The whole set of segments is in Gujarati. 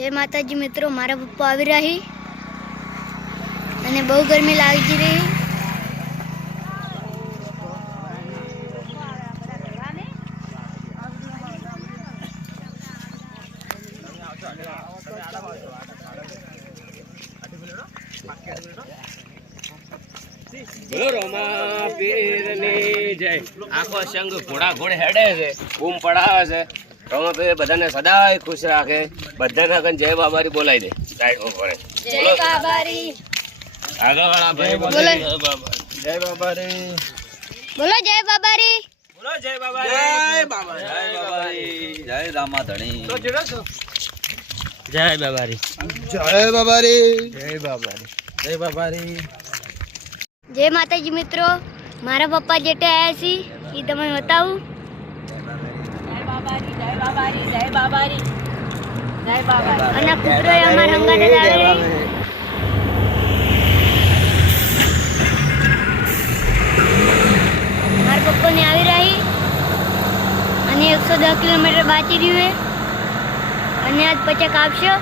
જય માતાજી મિત્રો, મારા પપ્પા આવી રહી. અને બહુ ગરમી લાગી રહી. આખો સંઘ ઘોડા ઘોડે હેડે છે, બૂમ પડાવે છે. રમા બધાને સદાય ખુશ રાખે. બધાને આગળ જય બાબારી બોલાવી દે સાઈડ ઉપર જય બાબારી આગળવાળા ભાઈ બોલો. જય બાબારી બોલો જય બાબારી બોલો જય બાબારી જય બાબારી જય બાબારી જય રામા ધણી જય બાબારી જય બાબારી જય બાબારી જય બાબારી જય માતાજી મિત્રો મારા પપ્પા જેટે આવ્યા છે એ તમને બતાવું અને કૂતરો અમારા હંગાતે જ આવી મારા પપ્પાને આવી રહી. અને એકસો દસ કિલોમીટર બાકી રહ્યું એ અને આજ પચાક આપશો?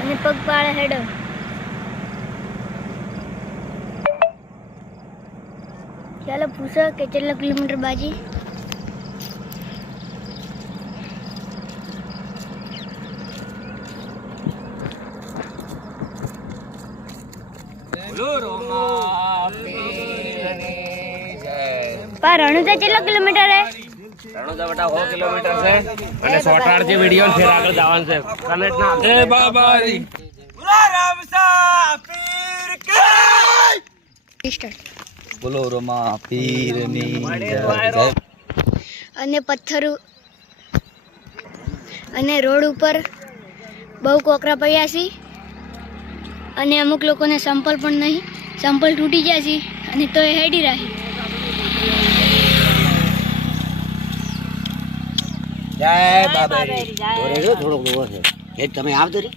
અને પગપાળા હેડો. ચાલો પૂછો કે કેટલા કિલોમીટર બાજી બોલો રોમા પીરની જય પા રણુજા કેટલા કિલોમીટર હે? રણુજા બેટા 100 કિલોમીટર છે. અને સોટાડથી વીડિયો ફેર આગળ જવાનું છે. કનેટ ના જય બાબારી. સ્ટાર્ટ બોલો રમા પીરની જય. અને પથ્થર અને રોડ ઉપર બહુ કોકરા પડ્યા છે. અને અમુક લોકોને સંપલ પણ નહીં. સંપલ તૂટી ગયા છે અને તો એ હેડી રહી. જય બાબારી થોડોક તમે આવતો રે.